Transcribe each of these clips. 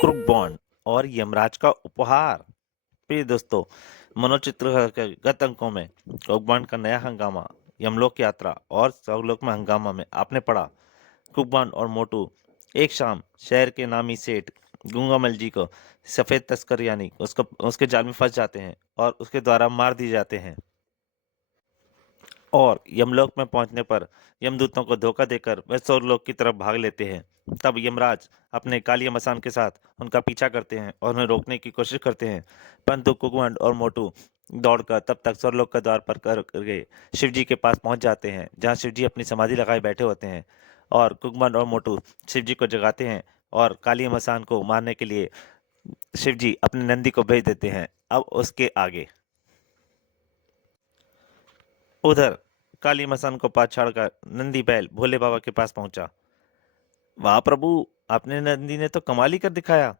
Crook bond और यमराज का उपहार। प्रिय दोस्तों, मनोचित्र के गत अंकों में क्रूक बॉन्ड का नया हंगामा, यमलोक यात्रा और स्वलोक में हंगामा में आपने पढ़ा। क्रूक बॉन्ड और मोटू एक शाम शहर के नामी सेठ गुंगामल जी को सफेद तस्कर यानी उसको उसके जाल में फंस जाते हैं और उसके द्वारा मार दिए जाते हैं। और यमलोक में पहुंचने पर यमदूतों को धोखा देकर वे स्वर्गलोक की तरफ भाग लेते हैं। तब यमराज अपने काली मसान के साथ उनका पीछा करते हैं और उन्हें रोकने की कोशिश करते हैं, परंतु कुकवंड और मोटू दौड़कर तब तक स्वर्गलोक का द्वार पर करके शिव जी के पास पहुंच जाते हैं, जहां शिव जी अपनी समाधि लगाए बैठे होते हैं। और कुकवंड और मोटू शिव जी को जगाते हैं और काली मसान को मारने के लिए शिव जी अपने नंदी को भेज देते हैं। अब उसके आगे उधर काली मसान को पास छोड़कर नंदी बैल भोले बाबा के पास पहुंचा। वाह प्रभु, आपने नंदी ने तो कमाल ही कर दिखाया।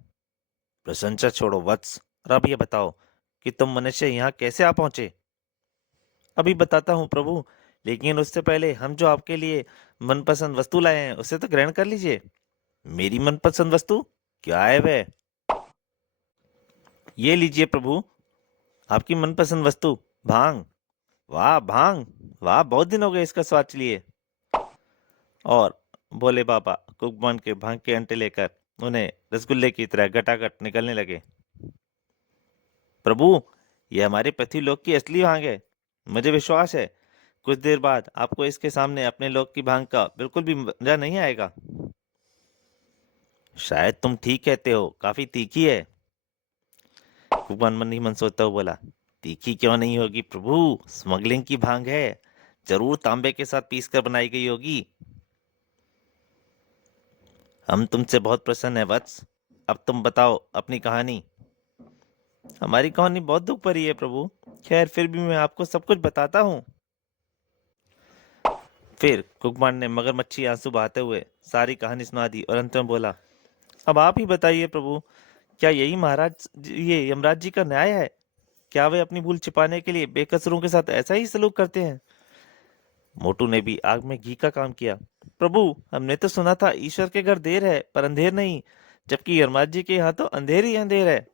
प्रशंसा छोड़ो वत्स, और अब ये बताओ कि तुम मनुष्य यहाँ कैसे आ पहुंचे। अभी बताता हूँ प्रभु, लेकिन उससे पहले हम जो आपके लिए मनपसंद वस्तु लाए हैं उसे तो ग्रहण कर लीजिए। मेरी मनपसंद वस्तु क्या है वह? ये लीजिए प्रभु, आपकी मनपसंद वस्तु, भांग। वाह भांग, वाह, बहुत दिन हो गए इसका स्वाद लिए। और भोले बाबा कुकमान के भांग के अंटे लेकर उन्हें रसगुल्ले की तरह गटागट निकलने लगे। प्रभु, यह हमारे पृथ्वीलोक की असली भांग है। मुझे विश्वास है कुछ देर बाद आपको इसके सामने अपने लोक की भांग का बिल्कुल भी मजा नहीं आएगा। शायद तुम ठीक कहते हो, काफी तीखी है। कुकमान मन ही मन सोचता हुआ बोला, तीखी क्यों नहीं होगी प्रभु, स्मगलिंग की भांग है, जरूर तांबे के साथ पीस कर बनाई गई होगी। हम तुमसे बहुत प्रसन्न है वत्स, अब तुम बताओ अपनी कहानी। हमारी कहानी बहुत दुख भरी है प्रभु, खैर फिर भी मैं आपको सब कुछ बताता हूँ। फिर कुकमान ने मगरमच्छी आंसू बहाते हुए सारी कहानी सुना दी और अंत में बोला, अब आप ही बताइए प्रभु, क्या यही महाराज ये यमराज जी का न्याय है? क्या वे अपनी भूल छिपाने के लिए बेकसूरों के साथ ऐसा ही सलूक करते हैं? मोटू ने भी आग में घी का काम किया। प्रभु, हमने तो सुना था ईश्वर के घर देर है पर अंधेर नहीं, जबकि यमराज जी के यहाँ तो अंधेर ही अंधेर है।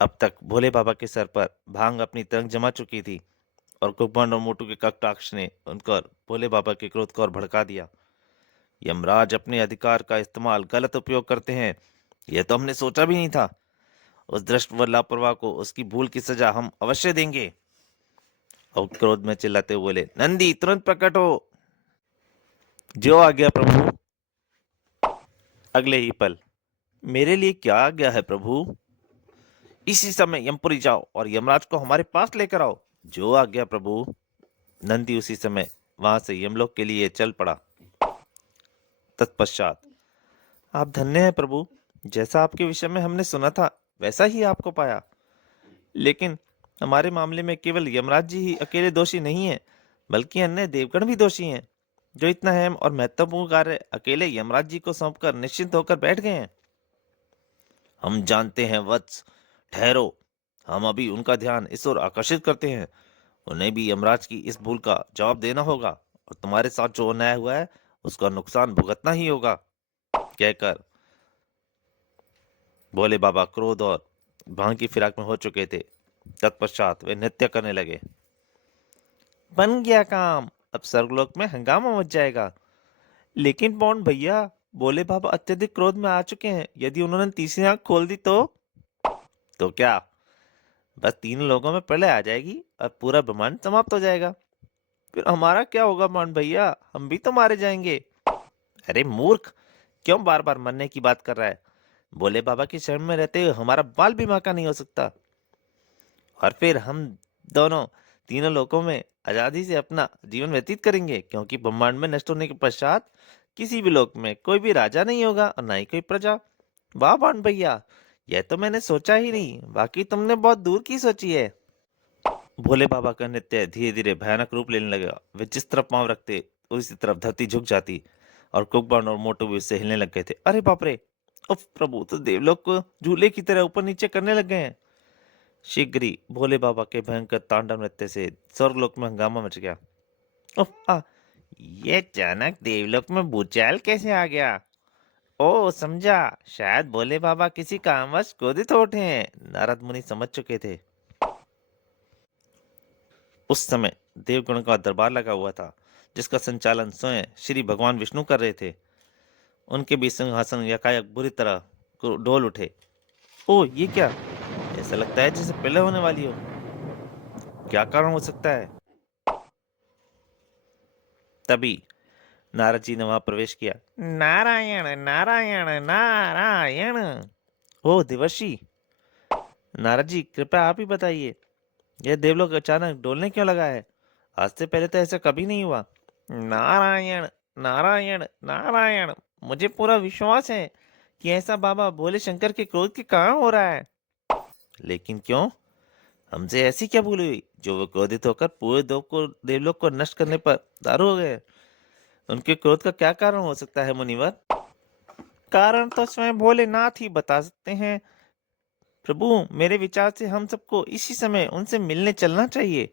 अब तक भोले बाबा के सर पर भांग अपनी तरंग जमा चुकी थी और कुकमान और मोटू के कटाक्ष ने उनकर भोले बाबा के क्रोध को और भड़का दिया। यमराज अपने अधिकार का इस्तेमाल गलत उपयोग करते हैं, यह तो हमने सोचा भी नहीं था। उस दृष्ट व लापरवाह को उसकी भूल की सजा हम अवश्य देंगे। और क्रोध में चिल्लाते हुए बोले, नंदी तुरंत प्रकट हो। जो आ गया प्रभु। अगले ही पल, मेरे लिए क्या आ गया है प्रभु? इसी समय यमपुरी जाओ और यमराज को हमारे पास लेकर आओ। जो आ गया प्रभु। नंदी उसी समय वहां से यमलोक के लिए चल पड़ा। तत्पश्चात, आप धन्य हैं प्रभु, जैसा आपके विषय में हमने सुना था वैसा ही आपको पाया। लेकिन हमारे मामले में केवल यमराज जी ही अकेले दोषी नहीं है, बल्कि अन्य देवगण भी दोषी हैं, जो इतना अहम और महत्वपूर्ण कार्य अकेले यमराज जी को सौंपकर निश्चिंत होकर बैठ गए हैं। हम जानते हैं वत्स, ठहरो, हम अभी उनका ध्यान इस ओर आकर्षित करते हैं। उन्हें भी यमराज की इस भूल का जवाब देना होगा और तुम्हारे साथ जो अन्याय हुआ है उसका नुकसान भुगतना ही होगा। कहकर भोले बाबा क्रोध और भांग की फिराक में हो चुके थे। तत्पश्चात वे नृत्य करने लगे। बन गया काम, अब स्वर्गलोक में हंगामा मच जाएगा। लेकिन पौंड भैया, भोले बाबा अत्यधिक क्रोध में आ चुके हैं, यदि उन्होंने तीसरी आंख खोल दी तो क्या? बस 3 लोगों में प्रलय आ जाएगी और पूरा ब्रह्मांड समाप्त हो जाएगा। फिर हमारा क्या होगा पौंड भैया, हम भी तो मारे जाएंगे। अरे मूर्ख, क्यों बार बार मरने की बात कर रहा है? भोले बाबा की शरण में रहते हुए हमारा बाल भी बांका नहीं हो सकता। और फिर हम दोनों तीनों लोकों में आजादी से अपना जीवन व्यतीत करेंगे, क्योंकि ब्रह्मांड में नष्ट होने के पश्चात किसी भी लोक में कोई भी राजा नहीं होगा और ना ही कोई प्रजा। वाह बाण भैया, यह तो मैंने सोचा ही नहीं, बाकी तुमने बहुत दूर की सोची है। भोले बाबा का नृत्य धीरे धीरे भयानक रूप लेने लगा। वे जिस तरफ पांव रखते उसी तरफ धरती झुक जाती और कुकबान और मोटू भी उससे हिलने लग गए थे। अरे बाप रे, उफ प्रभु, तो देवलोक को झूले की तरह ऊपर नीचे करने लग गए हैं। शीघ्र ही भोले बाबा के भयंकर तांडव नृत्य से स्वर्गलोक में हंगामा मच गया। उफ, ये अचानक देवलोक में भूचाल कैसे आ गया? ओ समझा, शायद भोले बाबा किसी कारणवश क्रोधित हो उठे हैं। नारद मुनि समझ चुके थे। उस समय देवगण का दरबार लगा हुआ था, जिसका संचालन स्वयं श्री भगवान विष्णु कर रहे थे। उनके बीच सिंहासन यकायक बुरी तरह डोल उठे। ओ ये क्या, ऐसा लगता है जैसे पहले होने वाली हो। क्या कारण हो सकता है? तभी नारद जी ने वहां प्रवेश किया। नारायण नारायण नारायण। ओ देवर्षि, नारद जी कृपया आप ही बताइए, यह देवलोक अचानक डोलने क्यों लगा है? आज से पहले तो ऐसा कभी नहीं हुआ। नारायण नारायण नारायण, मुझे पूरा विश्वास है कि ऐसा बाबा भोले शंकर के क्रोध के कारण हो रहा है। लेकिन क्यों? हमसे ऐसी क्या भूल हुई जो वो क्रोधित होकर पूरे देवलोक को नष्ट करने पर उतारू हो गए? उनके क्रोध का क्या कारण हो सकता है मुनिवर? कारण तो स्वयं भोलेनाथ ही बता सकते हैं प्रभु। मेरे विचार से हम सबको इसी समय उनसे मिलने चलना चाहिए।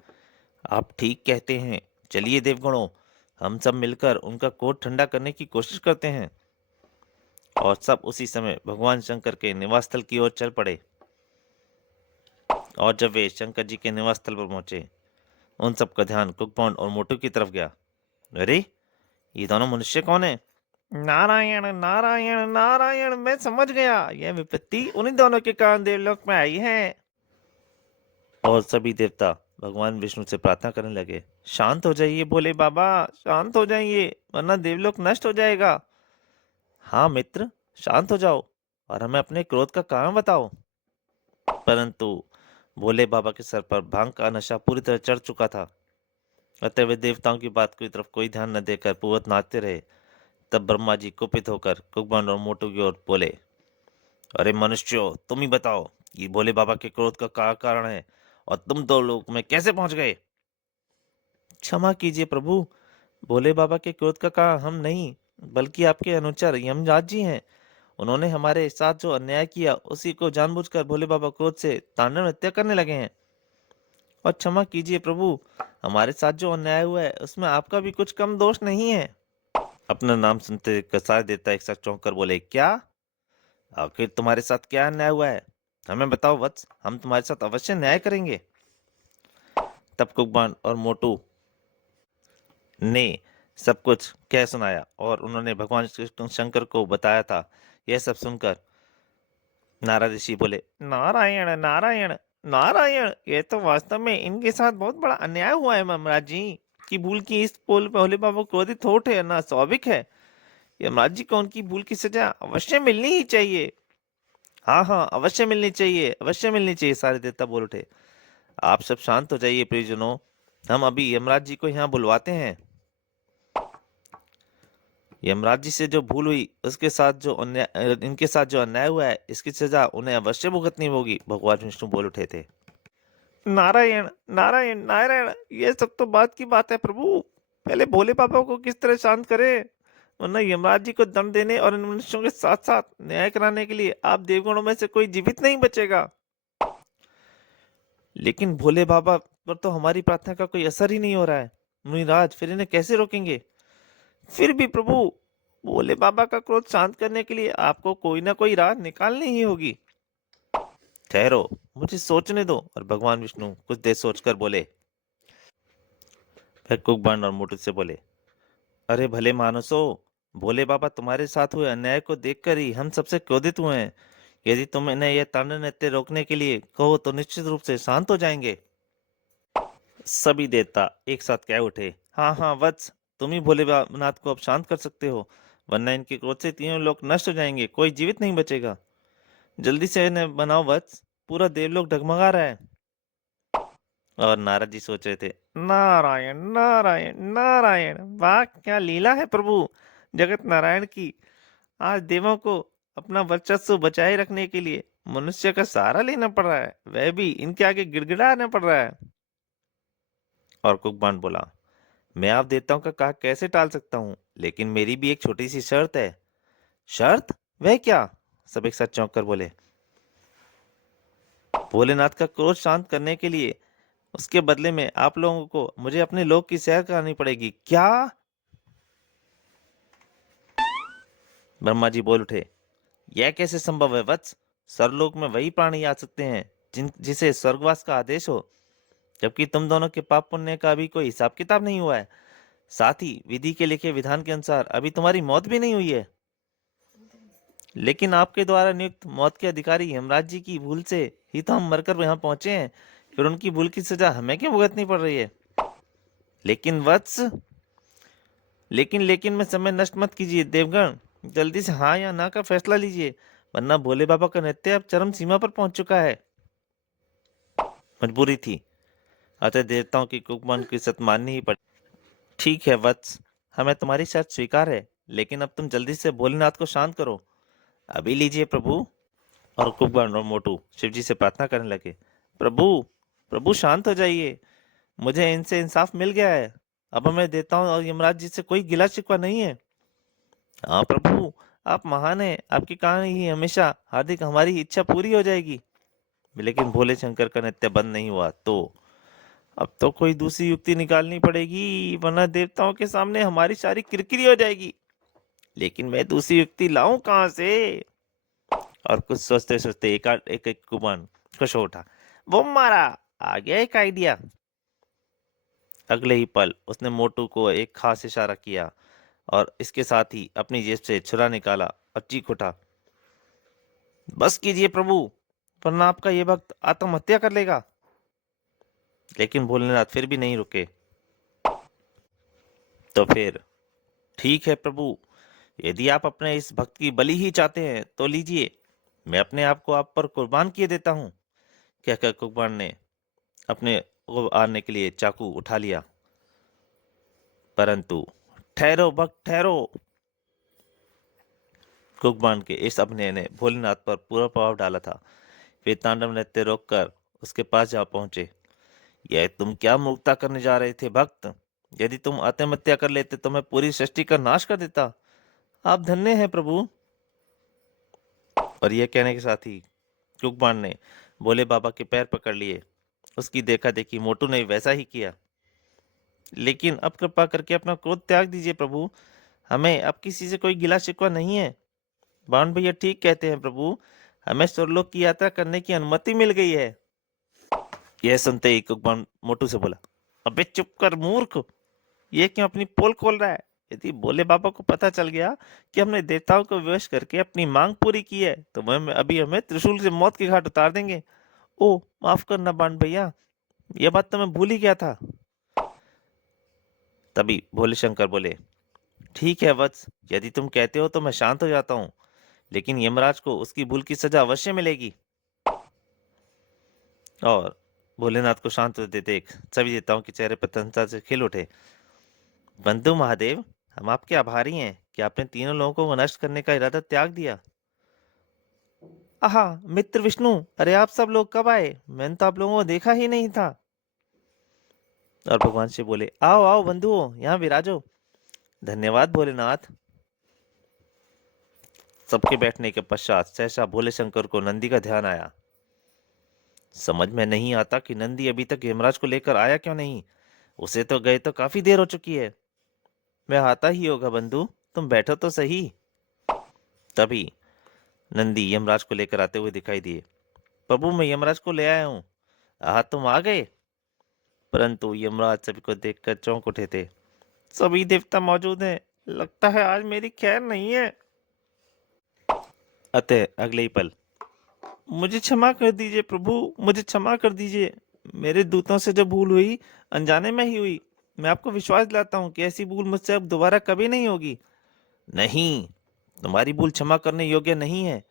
आप ठीक कहते हैं। चलिए देवगणों, हम सब मिलकर उनका क्रोध ठंडा करने की कोशिश करते हैं। और सब उसी समय भगवान शंकर के निवास स्थल की ओर चल पड़े। और जब वे शंकर जी के निवास स्थल पर पहुंचे, उन सब का ध्यान कुकपॉन्ड और मोटू की तरफ गया। अरे, ये दोनों मनुष्य कौन है? नारायण नारायण नारायण, मैं समझ गया, यह विपत्ति उन्हीं दोनों के कारण देवलोक में आई है। और सभी देवता भगवान विष्णु से प्रार्थना करने लगे। शांत हो जाइए भोले बाबा, शांत हो जाइए, वरना देवलोक नष्ट हो जाएगा। हाँ मित्र, शांत हो जाओ और हमें अपने क्रोध का कारण बताओ। परंतु भोले बाबा के सर पर भांग का नशा पूरी तरह चढ़ चुका था, अतः वे देवताओं की बात की तरफ कोई ध्यान न देकर पूवत नाचते रहे। तब ब्रह्मा जी कुपित होकर कुकबान और मोटू की ओर बोले। अरे मनुष्यों, तुम ही बताओ, ये भोले बाबा के क्रोध का क्या कारण है और तुम दो लोग में कैसे पहुंच गए? क्षमा कीजिए प्रभु, भोले बाबा के क्रोध का कारण हम नहीं, बल्कि आपके अनुचर यमराज जी हैं। उन्होंने हमारे साथ जो अन्याय किया, उसी को जानबूझकर भोले बाबा क्रोध से तांडव नृत्य करने लगे हैं। और क्षमा कीजिए प्रभु, हमारे साथ जो अन्याय हुआ है उसमें आपका भी कुछ कम दोष नहीं है। अपना नाम सुनते कसाई देवता एक साथ चौंक कर बोले, क्या? आखिर तुम्हारे साथ क्या अन्याय हुआ है? हमें बताओ वत्स, हम तुम्हारे साथ अवश्य न्याय करेंगे। तब कुकबान और मोटू ने सब कुछ कह सुनाया और उन्होंने भगवान कृष्ण शंकर को बताया था। यह सब सुनकर नारद ऋषि बोले, नारायण नारायण नारायण, ये तो वास्तव में इनके साथ बहुत बड़ा अन्याय हुआ है यमराज जी की भूल की। इस पोल भोले बाबा क्रोधित हो उठे ना स्वाभाविक है। यमराज जी को उनकी भूल की सजा अवश्य मिलनी ही चाहिए। हाँ हाँ, अवश्य मिलनी चाहिए, अवश्य मिलनी चाहिए, सारे देवता बोल उठे। आप सब शांत हो जाइए प्रियजनों, हम अभी यमराज जी को यहाँ बुलवाते हैं। यमराज जी से जो भूल हुई, उसके साथ जो अन्याय, इनके साथ जो अन्याय हुआ है, इसकी सजा उन्हें अवश्य भुगतनी होगी, भगवान विष्णु बोल उठे थे। नारायण नारायण नारायण, ये सब तो बात की बात है प्रभु। पहले भोले बाबा को किस तरह शांत करें, वरना यमराज जी को दंड देने और इन मनुष्यों के साथ साथ न्याय कराने के लिए आप देवगणों में से कोई जीवित नहीं बचेगा। लेकिन भोले बाबा पर तो हमारी प्रार्थना का कोई असर ही नहीं हो रहा है मुनिराज, फिर इन्हें कैसे रोकेंगे? फिर भी प्रभु, भोले बाबा का क्रोध शांत करने के लिए आपको कोई ना कोई राह निकालनी ही होगी। ठहरो, मुझे सोचने दो। और भगवान विष्णु कुछ देर सोचकर बोले। फिर कुकबान और मोटू से बोले, अरे भले मानसो, भोले बाबा तुम्हारे साथ हुए अन्याय को देखकर ही हम सबसे क्रोधित हुए हैं। यदि तुम इन्हें यह तांडव नृत्य रोकने के लिए कहो तो निश्चित रूप से शांत हो जाएंगे। सभी देवता एक साथ कह उठे, हाँ हाँ वत्स, तुम ही भोलेनाथ को अब शांत कर सकते हो, वरना इनके क्रोध से तीनों लोग नष्ट हो जाएंगे, कोई जीवित नहीं बचेगा। जल्दी से इन्हें बनाओ वत्स, पूरा देवलोक डगमगा रहा है। और नारद जी सोच रहे थे, नारायण नारायण नारायण, वाह क्या लीला है प्रभु जगत नारायण की। आज देवों को अपना वर्चस्व बचाए रखने के लिए मनुष्य का सहारा लेना पड़ रहा है, वह भी इनके आगे गिड़गिड़ाना पड़ रहा है। और कुकबान बोला, मैं आप देवताओं का कहा कैसे टाल सकता हूँ, लेकिन मेरी भी एक छोटी सी शर्त है। शर्त? वह क्या? सब एक साथ चौंक कर बोले। भोलेनाथ का क्रोध शांत करने के लिए उसके बदले में आप लोगों को मुझे अपने लोक की सैर करानी पड़ेगी। क्या? ब्रह्मा जी बोल उठे, यह कैसे संभव है वत्स? सरलोक में वही प्राणी आ सकते हैं जिसे स्वर्गवास का आदेश हो, जबकि तुम दोनों के पाप पुण्य का अभी कोई हिसाब किताब नहीं हुआ है। साथ ही विधि के लिखे विधान के अनुसार अभी तुम्हारी मौत भी नहीं हुई है। लेकिन आपके द्वारा नियुक्त मौत के अधिकारी यमराज जी की भूल से ही तो हम मरकर यहाँ पहुंचे हैं, फिर उनकी भूल की सजा हमें क्यों भुगतनी पड़ रही है? लेकिन वत्स, लेकिन में समय नष्ट मत कीजिए देवगण। जल्दी से हाँ या ना का फैसला लीजिए, वरना भोले बाबा का नृत्य अब चरम सीमा पर पहुंच चुका है। मजबूरी थी, अतः देवताओं की कुकमान की सत माननी ही पड़ी। ठीक है वत्स, हमें तुम्हारी शर्त स्वीकार है, लेकिन अब तुम जल्दी से भोलेनाथ को शांत करो। अभी लीजिए प्रभु। और कुकबान और मोटू शिवजी से प्रार्थना करने लगे, प्रभु, प्रभु शांत हो जाइए, मुझे इनसे इंसाफ मिल गया है। अब हमें देवताओं और यमराज जी से कोई गिला शिकवा नहीं है। हाँ प्रभु, आप महान हैं, आपकी कहानी ही हमेशा हार्दिक हमारी इच्छा पूरी हो जाएगी। लेकिन भोले शंकर का नृत्य बंद नहीं हुआ, तो अब तो कोई दूसरी युक्ति निकालनी पड़ेगी, वरना देवताओं के सामने हमारी सारी किरकिरी हो जाएगी। लेकिन मैं दूसरी युक्ति लाऊं कहां से? और कुछ सोचते सोचते एक एक कुमान खुश हो उठा, वो मारा, आ गया एक आइडिया। अगले ही पल उसने मोटू को एक खास इशारा किया और इसके साथ ही अपनी जेब से छुरा निकाला और चीख उठा, बस कीजिए प्रभु, वरना आपका ये भक्त आत्महत्या कर लेगा। लेकिन भोलेनाथ फिर भी नहीं रुके। तो फिर ठीक है प्रभु, यदि आप अपने इस भक्त की बलि ही चाहते हैं तो लीजिए, मैं अपने आप को आप पर कुर्बान किए देता हूँ। कहकर कुकबान ने अपने को आने के लिए चाकू उठा लिया। परंतु ठहरो भक्त ठहरो, कुकबान के इस अभिनय ने भोलेनाथ पर पूरा प्रभाव डाला था। वे तांडव नृत्य रोककर उसके पास जा पहुंचे। यह तुम क्या मूर्खता करने जा रहे थे भक्त? यदि तुम आत्महत्या कर लेते तो मैं पूरी सृष्टि का नाश कर देता। आप धन्य हैं प्रभु। और यह कहने के साथ ही कुकबान ने भोले बाबा के पैर पकड़ लिए। उसकी देखा देखी मोटू ने वैसा ही किया। लेकिन अब कृपा करके अपना क्रोध त्याग दीजिए प्रभु, हमें अब किसी से कोई गिला शिकवा नहीं है। बावन भैया ठीक कहते हैं प्रभु, हमें स्वर्गलोक की यात्रा करने की अनुमति मिल गई है। यह सुनते ही कुकबान मोटू से बोला, अबे चुप कर मूर्ख, ये क्यों अपनी पोल खोल रहा है? यदि भोले बाबा को पता चल गया कि हमने देवताओं को विवश करके अपनी मांग पूरी की है तो वह अभी हमें त्रिशूल से मौत के घाट उतार देंगे। ओ माफ करना बाण भैया, यह बात तो मैं भूल ही गया था। तभी भोले शंकर बोले, ठीक है वत्स, यदि तुम कहते हो तो मैं शांत हो जाता हूँ, लेकिन यमराज को उसकी भूल की सजा अवश्य मिलेगी। और भोलेनाथ को शांत होते देख सभी देवताओं के चेहरे पर प्रसन्नता से खिल उठे। बंधु महादेव, हम आपके आभारी हैं कि आपने तीनों लोगों को नष्ट करने का इरादा त्याग दिया। आहा मित्र विष्णु, अरे आप सब लोग कब आए? मैंने तो आप लोगों को देखा ही नहीं था। और भगवान शिव बोले, आओ आओ बंधुओं, यहाँ विराजो। धन्यवाद भोलेनाथ। सबके बैठने के पश्चात सहसा भोले शंकर को नंदी का ध्यान आया। समझ में नहीं आता कि नंदी अभी तक यमराज को लेकर आया क्यों नहीं। उसे तो गए तो काफी देर हो चुकी है। वह आता ही होगा बंधु, तुम बैठो तो सही। तभी नंदी यमराज को लेकर आते हुए दिखाई दिए। प्रभु मैं यमराज को ले आया हूँ। आह तुम आ गए। परंतु यमराज सभी को देखकर चौंक उठे थे। सभी देवता मौजूद हैं, लगता है आज मेरी खैर नहीं है। अतः अगले ही पल, मुझे क्षमा कर दीजिए प्रभु, मुझे क्षमा कर दीजिए। मेरे दूतों से जो भूल हुई अनजाने में ही हुई। मैं आपको विश्वास दिलाता हूँ कि ऐसी भूल मुझसे अब दोबारा कभी नहीं होगी। नहीं, तुम्हारी भूल क्षमा करने योग्य नहीं है।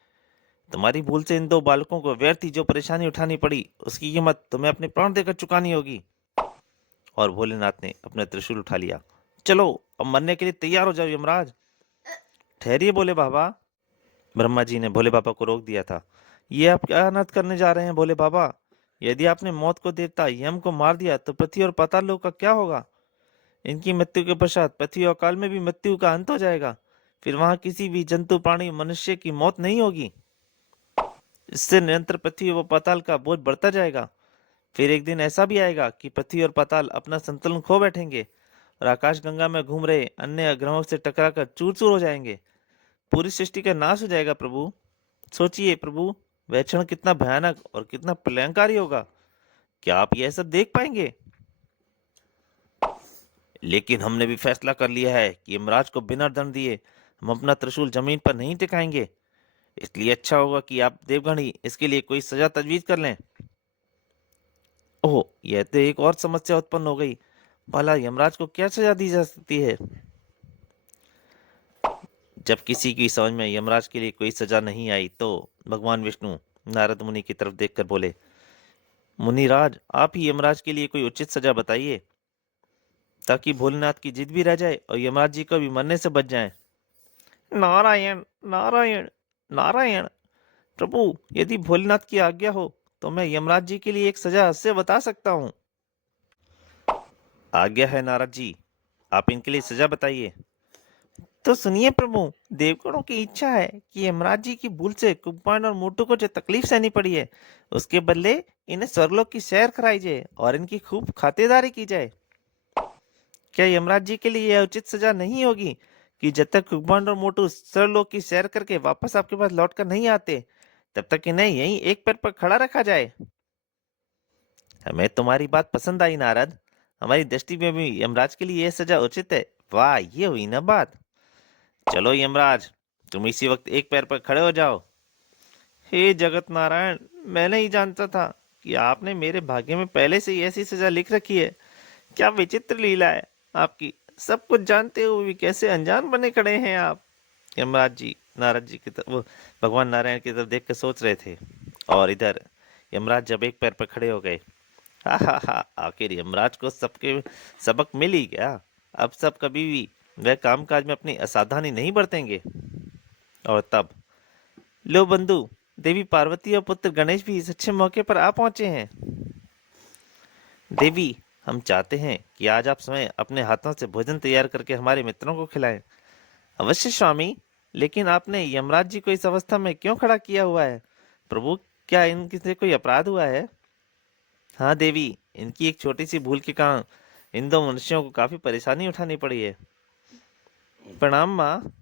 तुम्हारी भूल से इन दो बालकों को व्यर्थ ही जो परेशानी उठानी पड़ी, उसकी कीमत तुम्हें अपने प्राण देकर चुकानी होगी। और भोलेनाथ ने अपना त्रिशूल उठा लिया। चलो अब मरने के लिए तैयार हो जाओ यमराज। ठहरिए भोले बाबा। ब्रह्मा जी ने भोले बाबा को रोक दिया था। ये आप क्या अनर्थ करने जा रहे हैं भोले बाबा? यदि आपने मौत को देवता यम को मार दिया तो पृथ्वी और पाताल लोक का क्या होगा? इनकी मृत्यु के पश्चात पृथ्वी और काल में भी मृत्यु का अंत हो जाएगा। फिर वहां किसी भी जंतु प्राणी मनुष्य की मौत नहीं होगी। इससे निरंतर पृथ्वी व पाताल का बोझ बढ़ता जाएगा। फिर एक दिन ऐसा भी आएगा कि पृथ्वी और पाताल अपना संतुलन खो बैठेंगे और आकाश गंगा में घूम रहे अन्य ग्रहों से टकराकर चूर चूर हो जाएंगे। पूरी सृष्टि का नाश हो जाएगा प्रभु। सोचिए प्रभु, वह क्षण कितना भयानक और कितना प्रलयंकारी होगा। क्या आप यह सब देख पाएंगे? लेकिन हमने भी फैसला कर लिया है कि यमराज को बिना दंड दिए हम अपना त्रिशूल जमीन पर नहीं टिकाएंगे। इसलिए अच्छा होगा कि आप देवगण ही इसके लिए कोई सजा तजवीज कर लें। ओह, यह तो एक और समस्या उत्पन्न हो गई। भला यमराज को क्या सजा दी जा सकती है? जब किसी की समझ में यमराज के लिए कोई सजा नहीं आई तो भगवान विष्णु नारद मुनि की तरफ देखकर बोले, मुनिराज, आप ही यमराज के लिए कोई उचित सजा बताइए, ताकि भोलेनाथ की जिद भी रह जाए और यमराज जी को भी मरने से बच जाएं। नारायण, नारायण, नारायण। प्रभु, यदि भोलेनाथ की आज्ञा हो तो मैं यमराज जी के लिए एक सजा अवश्य बता सकता हूँ। आज्ञा है नारद जी, आप इनके लिए सजा बताइए। तो सुनिए प्रभु, देवगणों की इच्छा है कि यमराज जी की भूल से कुंभकर्ण और मोटू को जो तकलीफ सहनी पड़ी है, उसके बदले इन्हें स्वर्गलोक की सैर कराई जाए और इनकी खूब खातिरदारी की जाए। क्या यमराज जी के लिए यह उचित सजा नहीं होगी कि जब तक कुंभकर्ण और मोटू स्वर्गलोक की सैर करके वापस आपके पास लौट कर नहीं आते, तब तक इन्हें यहीं एक पैर पर खड़ा रखा जाए? हमें तुम्हारी बात पसंद आई नारद। हमारी दृष्टि में भी यमराज के लिए यह सजा उचित है। वाह, ये हुई ना बात। चलो यमराज, तुम इसी वक्त एक पैर पर खड़े हो जाओ। हे जगत नारायण, मैं नहीं जानता था कि आपने मेरे भाग्य में पहले से ही ऐसी सजा लिख रखी है। क्या विचित्र लीला है आपकी। सब कुछ जानते हुए भी कैसे अनजान बने खड़े हैं आप। यमराज जी नारद जी की तरफ, भगवान नारायण की तरफ देख कर सोच रहे थे। और इधर यमराज जब एक पैर पर खड़े हो गए, हा हा हा, आखिर यमराज को सबके सबक मिल ही गया। अब सब कभी भी वह कामकाज में अपनी असावधानी नहीं बरतेंगे। और तब, लो बंधु, देवी पार्वती और पुत्र गणेश भी इस अच्छे मौके पर आ पहुंचे हैं। देवी, हम चाहते हैं कि आज आप स्वयं अपने हाथों से भोजन तैयार करके हमारे मित्रों को खिलाएं। अवश्य स्वामी, लेकिन आपने यमराज जी को इस अवस्था में क्यों खड़ा किया हुआ है? प्रभु, क्या इनके से कोई अपराध हुआ है? हाँ देवी, इनकी एक छोटी सी भूल के कारण इन दो मनुष्यों को काफी परेशानी उठानी पड़ी है। प्रणाम माँ।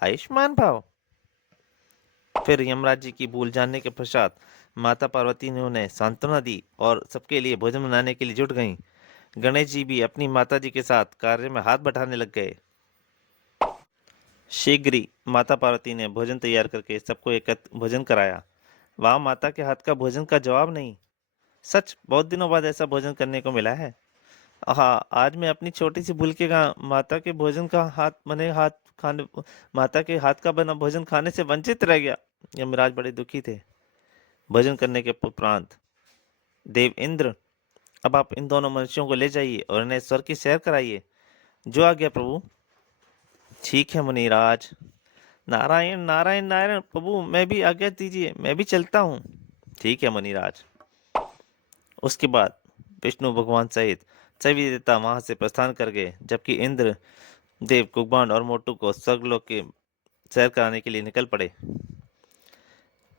आयुष्मान भाव। फिर यमराज जी की भूल जानने के पश्चात माता पार्वती ने उन्हें सांत्वना दी और सबके लिए भोजन बनाने के लिए जुट गईं। गणेश जी भी अपनी माता जी के साथ कार्य में हाथ बटाने लग गए। शीघ्र ही माता पार्वती ने भोजन तैयार करके सबको एकत्र भोजन कराया। वाह, माता के हाथ का भोजन का जवाब नहीं। सच, बहुत दिनों बाद ऐसा भोजन करने को मिला है। हाँ, आज मैं अपनी छोटी सी भूल के माता के भोजन का हाथ बने हाथ खाने माता के हाथ का बना भोजन खाने से वंचित रह गया। यमराज बड़े दुखी थे। भोजन करने के उपरांत देव इंद्र, अब आप इन दोनों मनुष्यों को ले जाइए और इन्हें स्वर्ग की सैर कराइए। जो आ गया प्रभु। ठीक है मुनिराज। नारायण, नारायण, नारायण। प्रभु, मैं भी आज्ञा दीजिए, मैं भी चलता हूँ। ठीक है मुनिराज। उसके बाद विष्णु भगवान सहित सभी देवता वहां से प्रस्थान कर गए, जबकि इंद्र देव कुकबांड और मोटू को स्वर्गलोक के सैर कराने के लिए निकल पड़े।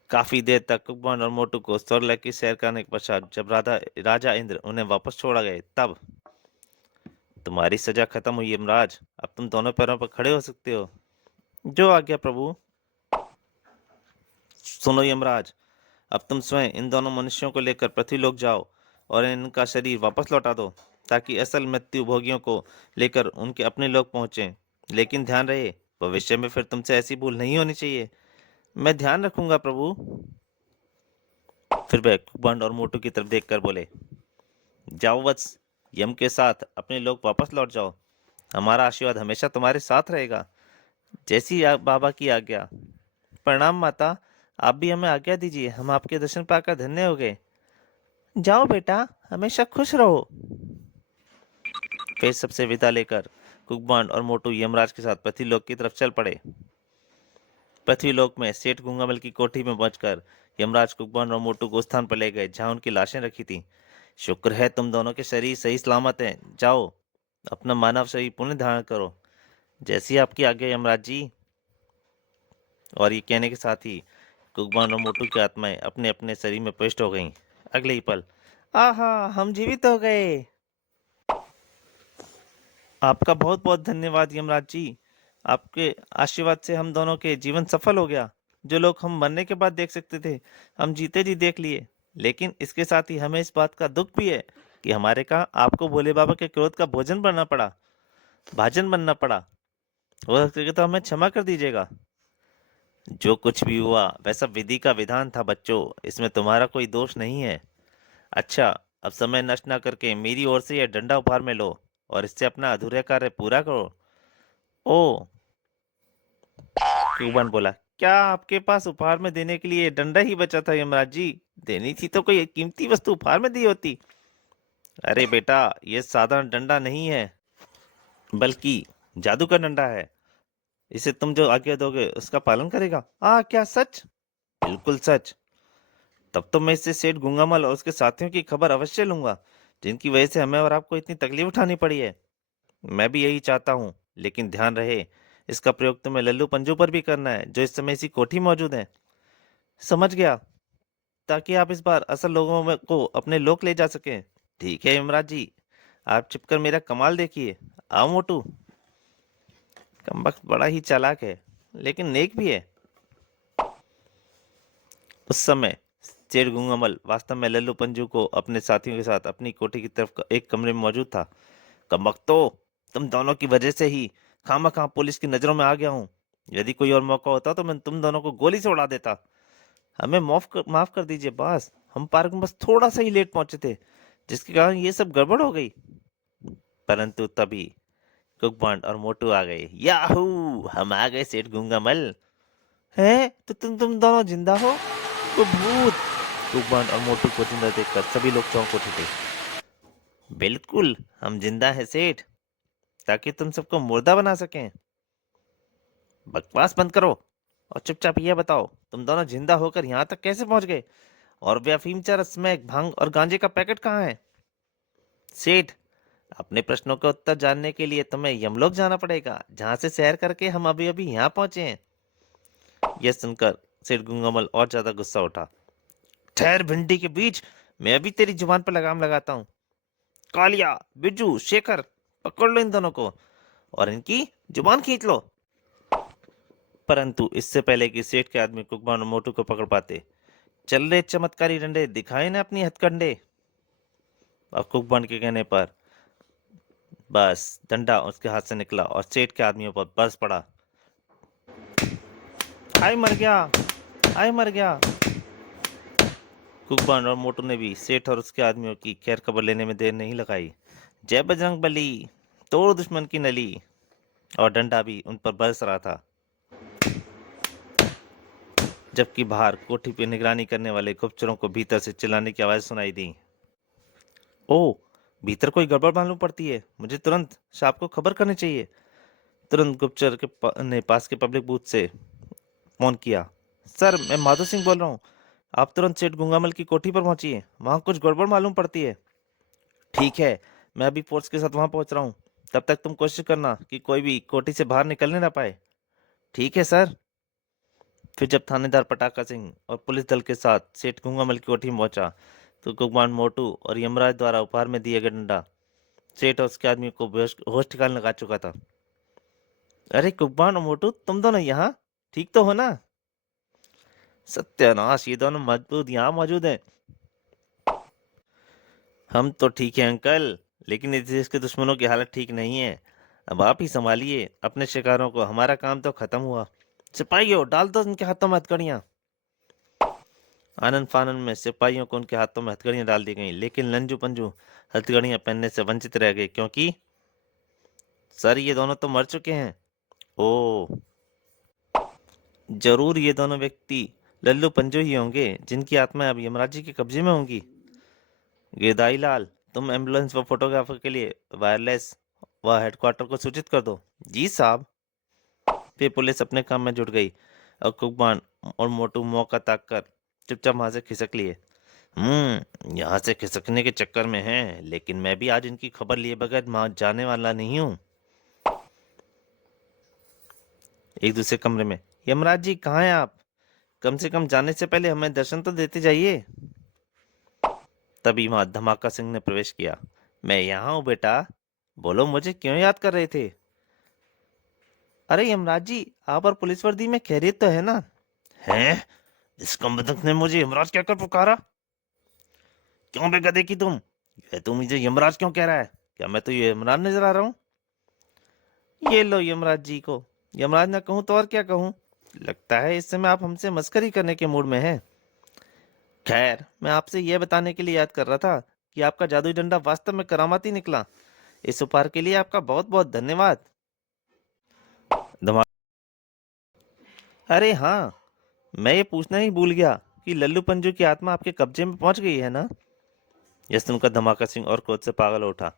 काफी देर तक कुकबांड और मोटू को स्वर्गलोक की सैर कराने के पश्चात जब राजा इंद्र उन्हें वापस छोड़ा गए, तब, तुम्हारी सजा खत्म हुई यमराज। अब तुम दोनों पैरों पर खड़े हो सकते हो। जो आज्ञा प्रभु। सुनो यमराज, अब तुम स्वयं इन दोनों मनुष्यों को लेकर पृथ्वीलोक जाओ और इनका शरीर वापस लौटा दो, ताकि असल मृत्यु भोगियों को लेकर उनके अपने लोग पहुंचे। लेकिन ध्यान रहे, भविष्य में फिर तुमसे ऐसी भूल नहीं होनी चाहिए। मैं ध्यान रखूंगा प्रभु। फिर वह कुकबंड और मोटू की तरफ देखकर बोले, जाओ वत्स, यम के साथ अपने लोग वापस लौट जाओ। हमारा आशीर्वाद हमेशा तुम्हारे साथ रहेगा। जैसी बाबा की आज्ञा। प्रणाम माता, आप भी हमें आज्ञा दीजिए, हम आपके दर्शन पाकर धन्य हो गए। जाओ बेटा, हमेशा खुश रहो। फिर सबसे विदा लेकर कुकबांड और मोटू यमराज के साथ पृथ्वीलोक की तरफ चल पड़े। पृथ्वीलोक में सेठ गंगामल की कोठी में पहुंचकर यमराज कुकबांड और मोटू को उस स्थान पर ले गए जहां उनकी लाशें रखी थीं। शुक्र है तुम दोनों के शरीर सही सलामत हैं। जाओ, अपना मानव शरीर पुण्य धारण करो, जैसी आपकी आज्ञा यमराज जी। और ये कहने के साथ ही कुकबांड और मोटू की आत्माएं अपने अपने शरीर में प्रविष्ट हो गईं। अगले ही पल, आहा, हम जीवित हो गए। आपका बहुत बहुत धन्यवाद यमराज जी। आपके आशीर्वाद से हम दोनों के जीवन सफल हो गया। जो लोग हम मरने के बाद देख सकते थे, हम जीते जी देख लिए। लेकिन इसके साथ ही हमें इस बात का दुख भी है कि हमारे कहा आपको भोले बाबा के क्रोध का भोजन बनना पड़ा, भाजन बनना पड़ा। हो सके तो हमें क्षमा कर दीजिएगा। जो कुछ भी हुआ वह सब विधि का विधान था बच्चों, इसमें तुम्हारा कोई दोष नहीं है। अच्छा, अब समय नष्ट ना करके मेरी ओर से यह डंडा उपहार में लो और इससे अपना अधूरा कार्य पूरा करो। ओ, क्यूबन बोला, क्या आपके पास उपहार में देने के लिए डंडा ही बचा था यमराज जी? देनी थी तो कोई कीमती वस्तु उपहार में दी होती। अरे बेटा, यह साधारण डंडा नहीं है, बल्कि जादू का डंडा है। इसे तुम जो आज्ञा दोगे उसका पालन करेगा। क्या सच? बिल्कुल सच। तब तो मैं इससे सेठ गूंगामल और उसके साथियों की खबर अवश्य लूंगा, जिनकी वजह से हमें और आपको इतनी तकलीफ उठानी पड़ी है। मैं भी यही चाहता हूँ, लेकिन ध्यान रहे, इसका प्रयोग तुम्हें लल्लू पंजू पर भी करना है, जो इस समय इसी कोठी में मौजूद है। समझ गया, ताकि आप इस बार असल लोगों में को अपने लोक ले जा सकें। ठीक है यमराज जी, आप छिपकर मेरा कमाल देखिए। आओ मोटू। कमबख्त बड़ा ही चालाक है, लेकिन नेक भी है। उस समय शेर गूंगामल वास्तव में लल्लू पंजू को अपने साथियों के साथ अपनी कोठी की तरफ एक कमरे में मौजूद था। कमबख्तो, तुम दोनों की वजह से ही खामखा पुलिस की नजरों में आ गया हूँ। यदि कोई और मौका होता तो मैं तुम दोनों को गोली से उड़ा देता। हमें माफ कर दीजिए बॉस, हम पार्क में बस थोड़ा सा ही लेट पहुंचे थे, जिसके कारण ये सब गड़बड़ हो गई। परंतु तभी कुकबांड और मोटू आ गए। याहू, हम आ गए सेठ गूंगामल। है तो तुम दोनों जिंदा हो? वो भूत! कुकबांड और मोटू को जिंदा देखकर सभी लोग चौंक उठे थे। बिल्कुल, हम जिंदा हैं सेठ, ताकि तुम सबको मुर्दा बना सकें। बकवास बंद करो और चुपचाप ये बताओ, तुम दोनों जिंदा होकर यहाँ तक कैसे पहुंच गए? और वे अफीम चरस स्मैक भांग और गांजे का पैकेट कहाँ है? सेठ, अपने प्रश्नों का उत्तर जानने के लिए तुम्हें यमलोक जाना पड़ेगा, जहां से सैर करके हम अभी अभी यहाँ पहुंचे हैं। यह सुनकर सेठ गुंगमल और ज्यादा गुस्सा उठा। ठहर भिंडी के बीच, मैं अभी तेरी जुबान पर लगाम लगाता हूँ। कालिया, बिज्जू, शेखर, पकड़ लो इन दोनों को और इनकी जुबान खींच लो। परंतु इससे पहले कि सेठ के आदमी कुकबान और मोटू को पकड़ पाते, चल रहे चमत्कारी डंडे दिखाए ना अपनी हथकंडे। और कुकबान के कहने पर बस डंडा उसके हाथ से निकला और सेठ के आदमियों पर बरस पड़ा। आय मर गया, आय मर गया। कुकबान और मोटू ने भी सेठ और उसके आदमियों की खैर खबर लेने में देर नहीं लगाई। जय बजरंग बली, तोड़ दुश्मन की नली। और डंडा भी उन पर बरस रहा था, जबकि बाहर कोठी पर निगरानी करने वाले गुप्तचरों को भीतर से चिल्लाने की आवाज सुनाई दी। ओ, भीतर कोई गड़बड़ मालूम पड़ती है, मुझे तुरंत साहब को खबर करनी चाहिए। तुरंत गुप्तचर ने पास के पब्लिक बूथ से फोन किया। सर, मैं माधो सिंह बोल रहा हूँ, आप तुरंत सेठ गुंगामल की कोठी पर पहुंचिए, वहां कुछ गड़बड़ मालूम पड़ती है। ठीक है, मैं अभी फोर्स के साथ वहां पहुंच रहा हूँ। तब तक तुम कोशिश करना कि कोई भी कोठी से बाहर निकलने ना पाए। ठीक है सर। फिर जब थानेदार पटाखा सिंह और पुलिस दल के साथ सेठ गंगामल की कोठी में पहुंचा, तो कुकमान मोटू और यमराज द्वारा उपहार में दिया गया डंडा सेठ और उसके आदमी को होश ठिकाने लगा चुका था। अरे कुकमान और मोटू, तुम दोनों यहाँ ठीक तो हो ना? सत्यानाश, ये दोनों मजबूत यहाँ मौजूद हैं। हम तो ठीक है अंकल, लेकिन इस देश के दुश्मनों की हालत ठीक नहीं है। अब आप ही संभालिए अपने शिकारों को, हमारा काम तो खत्म हुआ। सिपाहियों, डाल दो उनके हाथों में हथकड़ियां। आनंद फानन में सिपाहियों को उनके हाथों में हथकड़ियां डाल दी गईं, लेकिन लंजू पंजू हथकड़ियां पहनने से वंचित रह गए, क्योंकि सर, ये दोनों तो मर चुके हैं। ओ, जरूर ये दोनों व्यक्ति लल्लू पंजू ही होंगे, जिनकी आत्माएं अब यमराज जी के कब्जे में होंगी। गिरधारी लाल, तुम एम्बुलेंस व फोटोग्राफर के लिए वायरलेस व हेडक्वार्टर को सूचित कर दो। जी साहब। फिर पुलिस अपने काम में जुट गई और कुकबान और मोटू मौका ताक कर चुपचाप वहां से खिसक लिए। यहाँ से खिसकने के चक्कर में हैं, लेकिन मैं भी आज इनकी खबर लिए बगैर जाने वाला नहीं हूँ। एक दूसरे कमरे में, यमराज जी कहाँ हैं आप? कम से कम जाने से पहले हमें दर्शन तो देते जाइए। तभी वहां धमाका सिंह ने प्रवेश किया। मैं यहाँ हूँ बेटा, बोलो मुझे क्यों याद कर रहे थे? अरे यमराज जी, आप और पुलिस वर्दी में खैरियत तो है ना? हैं? इस कमबख्त ने मुझे यमराज कहकर पुकारा। क्यों बे गधे की तुम, ये तू मुझे यमराज क्यों कह रहा है? क्या मैं तो ये यमराज नजर आ रहा हूँ? ये लो यमराज जी को। यमराज ना कहूँ तो और क्या कहूँ। लगता है इस समय आप हमसे मस्करी करने के मूड में हैं। खैर, मैं आपसे यह बताने के लिए याद कर रहा था कि आपका जादुई डंडा वास्तव में करामाती निकला। इस उपहार के लिए आपका बहुत बहुत धन्यवाद। धमा अरे हाँ, मैं ये पूछना ही भूल गया कि लल्लू पंजू की आत्मा आपके कब्जे में पहुंच गई है ना? यह सुनकर धमाका सिंह और क्रोध से पागल हो उठा।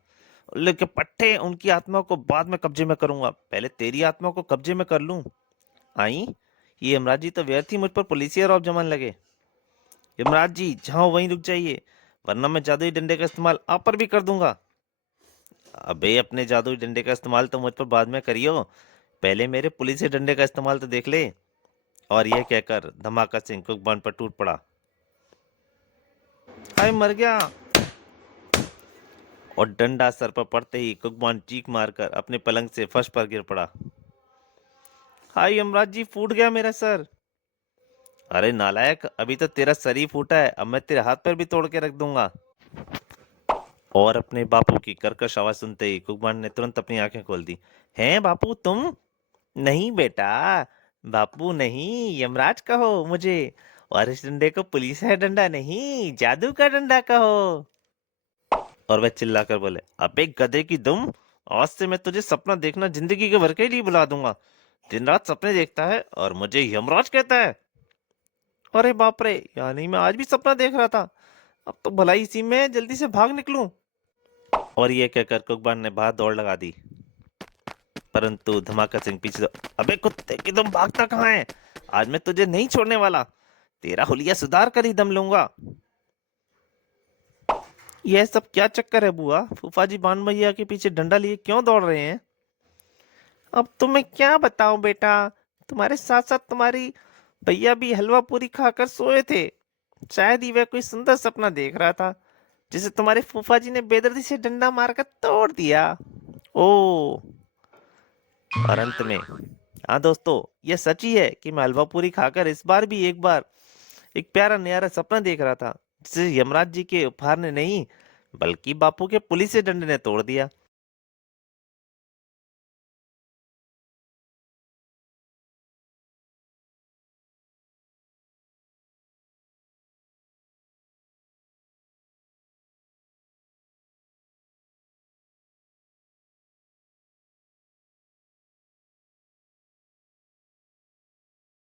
लेकिन पट्टे, उनकी आत्मा को बाद में कब्जे में करूंगा, पहले तेरी आत्मा को कब्जे में कर लूं। आई, ये यमराज जी तो व्यर्थ ही मुझ पर पुलिसिया रौब जमान लगे। यमराज जी, जहां वहीं रुक जाइए, वरना मैं जादुई डंडे का इस्तेमाल आप पर भी कर दूंगा। अबे, अपने जादुई डंडे का इस्तेमाल तो मुझ पर बाद में करियो, पहले मेरे पुलिस डंडे का इस्तेमाल तो देख ले। और यह कहकर धमाका सिंह कुकबान पर टूट पड़ा। हाय, मर गया। और डंडा सर पर पड़ते ही कुकबान चीख मारकर अपने पलंग से फर्श पर गिर पड़ा। हाय यमराज जी, फूट गया मेरा सर। अरे नालायक, अभी तो तेरा सर ही फूटा है, अब मैं तेरे हाथ पैर भी तोड़ के रख दूंगा। और अपने बापू की कर्कश आवाज सुनते ही कुकबान ने तुरंत अपनी आंखें खोल दी। हैं बापू तुम? नहीं बेटा, बापू नहीं, यमराज कहो मुझे। और इस डंडे को पुलिस है डंडा नहीं, जादू का डंडा कहो। और वह चिल्लाकर बोले, अबे गधे की दुम, आज से मैं तुझे सपना देखना जिंदगी के भर के लिए बुला दूंगा। दिन रात सपने देखता है और मुझे यमराज कहता है। अरे बाप रे, यानी मैं आज भी सपना देख रहा था। अब तो भलाई इसी में जल्दी से भाग निकलूं। और ये कहकर कुकबान ने बाहर दौड़ लगा दी। परंतु धमाका सिंह पीछे अबे कुत्ते की तुम भागता कहाँ है? आज मैं तुझे नहीं छोड़ने वाला, तेरा हुलिया सुधार कर ही दम लूंगा। यह सब क्या चक्कर है बुआ? फूफा जी बान भैया के पीछे डंडा लिए क्यों दौड़ रहे हैं? अब तुम्हें क्या बताऊं बेटा, तुम्हारे साथ साथ तुम्हारी भैया भी हलवा पूरी खाकर सोए थे। शायद ही वह कोई सुंदर सपना देख रहा था, जिसे तुम्हारे फूफा जी ने बेदर्दी से डंडा मारकर तोड़ दिया। ओ, और अंत में, हाँ दोस्तों, यह सच ही है कि मैं हलवा पूरी खाकर इस बार भी एक बार एक प्यारा न्यारा सपना देख रहा था, जिसे यमराज जी के उपहार ने नहीं, बल्कि बापू के पुलिस डंडे ने तोड़ दिया।